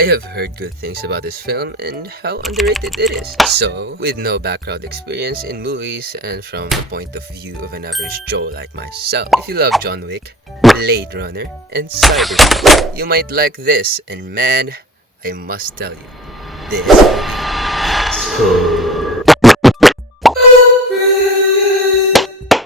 I have heard good things about this film and how underrated it is. So, with no background experience in movies and from the point of view of an average Joe like myself, if you love John Wick, Blade Runner, and Cyberpunk, you might like this. And man, I must tell you, this movie.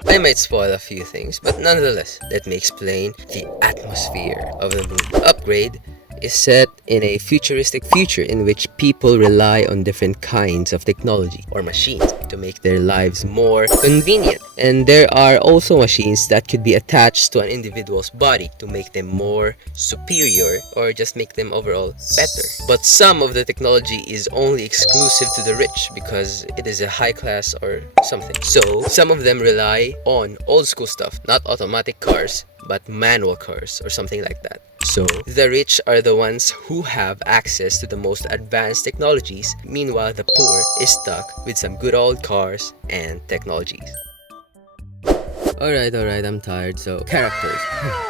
I might spoil a few things, but nonetheless, let me explain the atmosphere of the movie. Upgrade is set in a futuristic future in which people rely on different kinds of technology or machines to make their lives more convenient. And there are also machines that could be attached to an individual's body to make them more superior or just make them overall better. But some of the technology is only exclusive to the rich because it is a high class or something. So some of them rely on old school stuff, not automatic cars, but manual cars or something like that. So, the rich are the ones who have access to the most advanced technologies, meanwhile the poor is stuck with some good old cars and technologies. Alright, I'm tired. So, characters.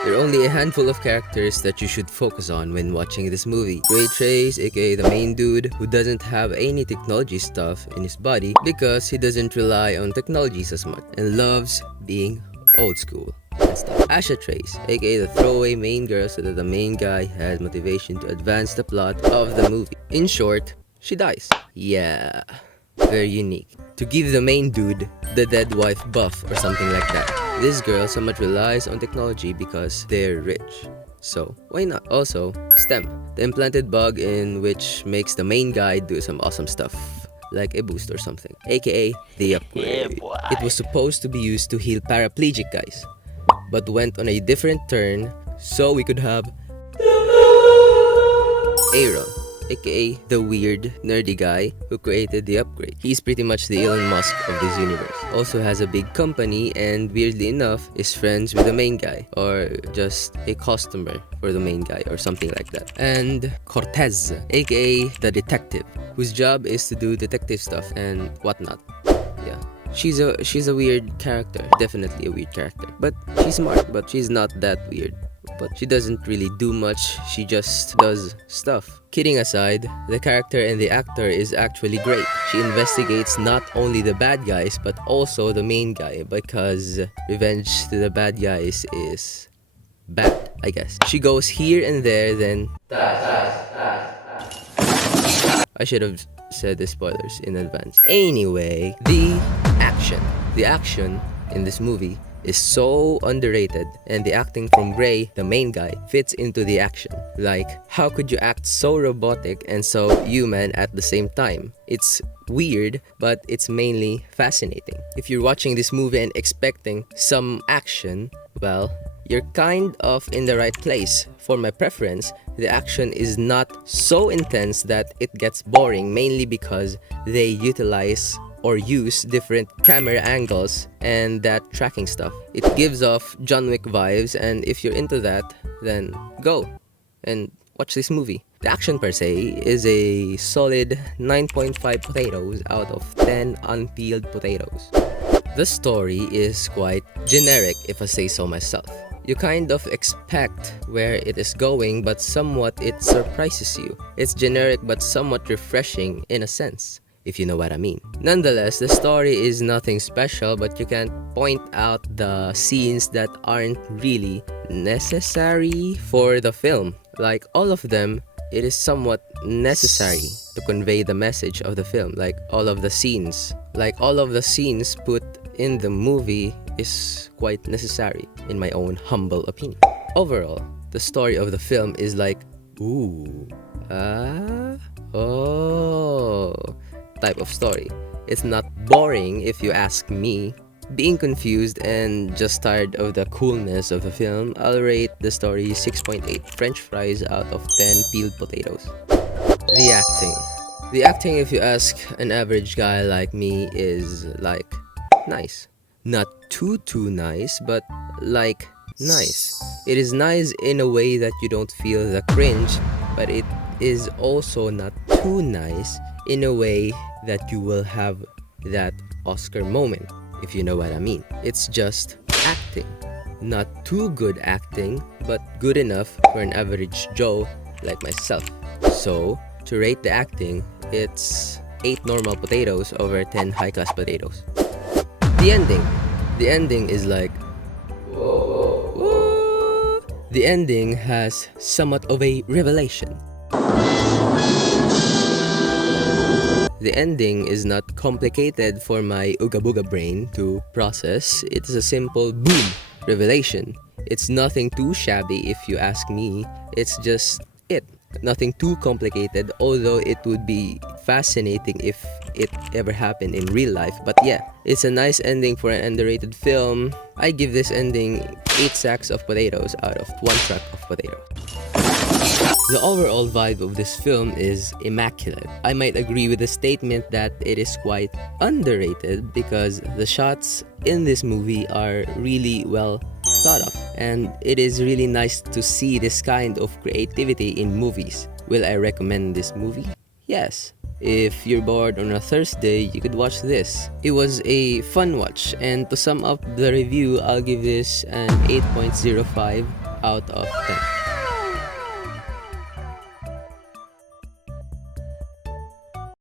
There are only a handful of characters that you should focus on when watching this movie. Ray Trace, aka the main dude, who doesn't have any technology stuff in his body because he doesn't rely on technologies as much and loves being old school and stuff. Asha Trace, aka the throwaway main girl, so that the main guy has motivation to advance the plot of the movie. In short, she dies. Yeah, very unique. To give the main dude the dead wife buff or something like that. This girl somewhat relies on technology because they're rich. So, why not? Also, STEM, the implanted bug in which makes the main guy do some awesome stuff, like a boost or something, aka the upgrade. It was supposed to be used to heal paraplegic guys, but went on a different turn so we could have Aaron, aka the weird, nerdy guy who created the upgrade. He's pretty much the Elon Musk of this universe. Also has a big company and weirdly enough is friends with the main guy or just a customer for the main guy or something like that. And Cortez, aka the detective, whose job is to do detective stuff and whatnot. Yeah. She's a weird character, definitely a weird character. But she's smart, but she's not that weird. But she doesn't really do much, she just does stuff. Kidding aside, the character and the actor is actually great. She investigates not only the bad guys but also the main guy because revenge to the bad guys is bad, I guess. She goes here and there, then I should have said the spoilers in advance. Anyway, the action. The action in this movie is so underrated, and the acting from Gray, the main guy, fits into the action. Like, how could you act so robotic and so human at the same time? It's weird, but it's mainly fascinating. If you're watching this movie and expecting some action, well, you're kind of in the right place. For my preference, the action is not so intense that it gets boring, mainly because they utilize or use different camera angles and that tracking stuff. It gives off John Wick vibes, and if you're into that, then go and watch this movie. The action per se is a solid 9.5 potatoes out of 10 unpeeled potatoes. The story is quite generic, if I say so myself. You kind of expect where it is going, but somewhat it surprises you. It's generic but somewhat refreshing in a sense, if you know what I mean. Nonetheless, the story is nothing special, but you can point out the scenes that aren't really necessary for the film. Like all of them, it is somewhat necessary to convey the message of the film. Like all of the scenes put in the movie is quite necessary in my own humble opinion. Overall, the story of the film is like, ooh, oh type of story. It's not boring if you ask me. Being confused and just tired of the coolness of the film, I'll rate the story 6.8 French fries out of 10 peeled potatoes. The acting. The acting, if you ask an average guy like me, is like nice. Not too nice, but like nice. It is nice in a way that you don't feel the cringe, but it is also not too nice in a way that you will have that Oscar moment, if you know what I mean. It's just acting. Not too good acting, but good enough for an average Joe like myself. So, to rate the acting, it's 8 normal potatoes over 10 high-class potatoes. The ending is like, whoa. The ending has somewhat of a revelation. The ending is not complicated for my ooga booga brain to process. It's a simple boom revelation. It's nothing too shabby if you ask me. It's just it. Nothing too complicated, although it would be fascinating if it ever happened in real life. But yeah, it's a nice ending for an underrated film. I give this ending 8 sacks of potatoes out of 1 truck of potatoes. The overall vibe of this film is immaculate. I might agree with the statement that it is quite underrated because the shots in this movie are really well thought of, and it is really nice to see this kind of creativity in movies. Will I recommend this movie? Yes. If you're bored on a Thursday, you could watch this. It was a fun watch, and to sum up the review, I'll give this an 8.05 out of 10.